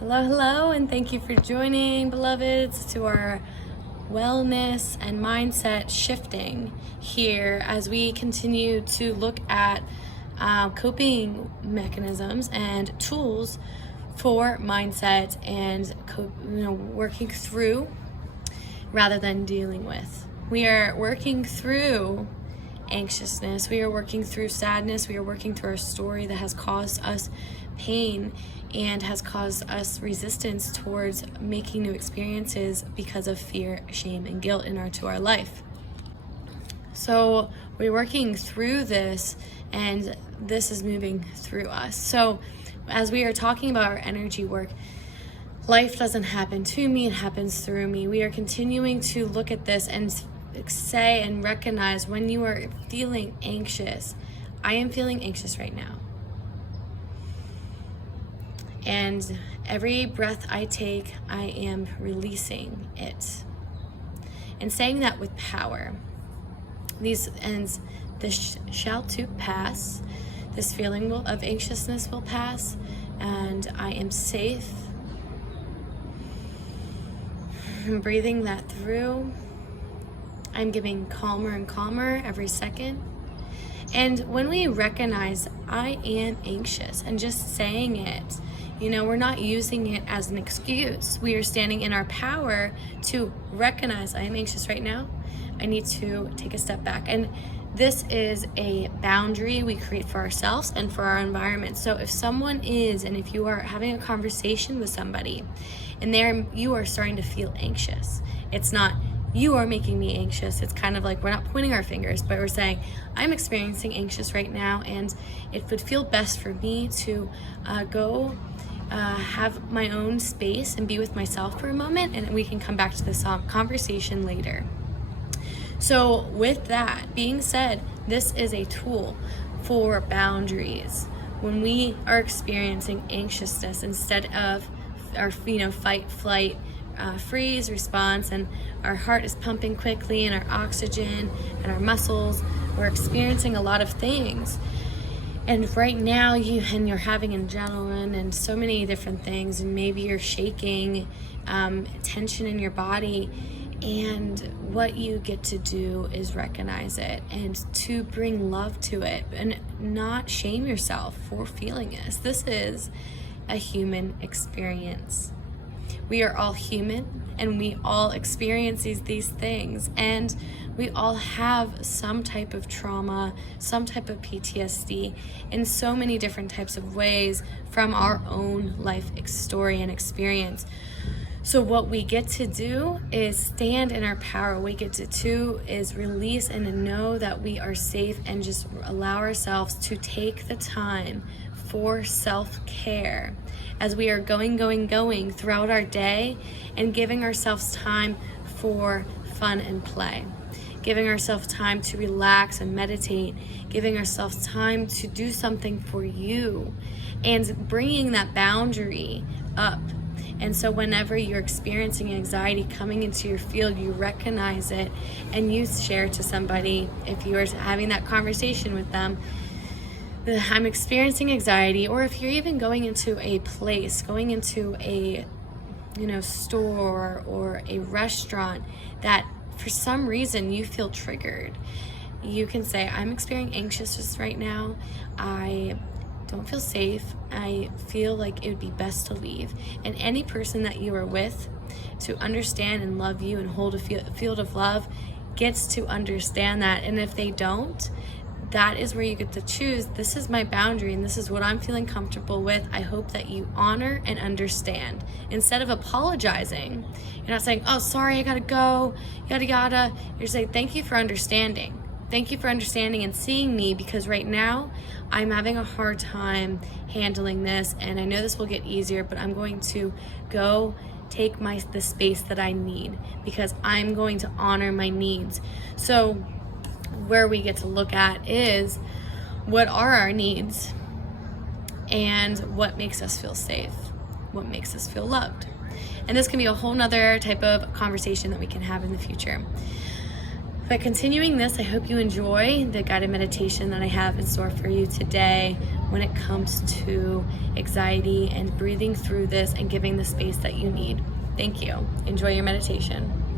Hello, and thank you for joining, beloveds, to our wellness and mindset shifting here as we continue to look at coping mechanisms and tools for mindset and working through rather than dealing with. We are working through anxiousness, we are working through sadness, we are working through our story that has caused us pain and has caused us resistance towards making new experiences because of fear, shame, and guilt into our life. So we're working through this, and this is moving through us. So as we are talking about our energy work, life doesn't happen to me, it happens through me. We are continuing to look at this and say and recognize when you are feeling anxious. I am feeling anxious right now. And every breath I take, I am releasing it. And saying that with power. This shall too pass. This feeling of anxiousness will pass. And I am safe. I'm breathing that through. I'm getting calmer and calmer every second. And when we recognize I am anxious and just saying it, we're not using it as an excuse. We are standing in our power to recognize I am anxious right now. I need to take a step back. And this is a boundary we create for ourselves and for our environment. So if someone and if you are having a conversation with somebody and you are starting to feel anxious, it's not you are making me anxious. It's kind of like we're not pointing our fingers, but we're saying, I'm experiencing anxious right now, and it would feel best for me to go have my own space and be with myself for a moment, and we can come back to this conversation later. So with that being said, this is a tool for boundaries. When we are experiencing anxiousness, instead of our fight, flight, freeze response, and our heart is pumping quickly, and our oxygen and our muscles, we're experiencing a lot of things. And right now you're having adrenaline and so many different things, and maybe you're shaking, tension in your body. And what you get to do is recognize it and to bring love to it and not shame yourself for feeling this. This is a human experience. We are all human, and we all experience these things, and we all have some type of trauma, some type of PTSD in so many different types of ways from our own life story and experience. So what we get to do is stand in our power. What we get to do is release and know that we are safe, and just allow ourselves to take the time for self-care as we are going throughout our day, and giving ourselves time for fun and play, giving ourselves time to relax and meditate, giving ourselves time to do something for you, and bringing that boundary up. And so whenever you're experiencing anxiety coming into your field, you recognize it and you share to somebody. If you are having that conversation with them, I'm experiencing anxiety, or if you're even going into a place, going into a store or a restaurant that for some reason you feel triggered, you can say, I'm experiencing anxiousness right now. I don't feel safe. I feel like it would be best to leave. And any person that you are with to understand and love you and hold a field of love gets to understand that. And if they don't, that is where you get to choose. This is my boundary, and this is what I'm feeling comfortable with. I hope that you honor and understand. Instead of apologizing, you're not saying, oh, sorry, I gotta go, yada yada. You're saying, thank you for understanding. Thank you for understanding and seeing me, because right now I'm having a hard time handling this, and I know this will get easier, but I'm going to go take the space that I need, because I'm going to honor my needs. So where we get to look at is, what are our needs, and what makes us feel safe, what makes us feel loved. And this can be a whole nother type of conversation that we can have in the future. But continuing this, I hope you enjoy the guided meditation that I have in store for you today when it comes to anxiety and breathing through this and giving the space that you need. Thank you. Enjoy your meditation.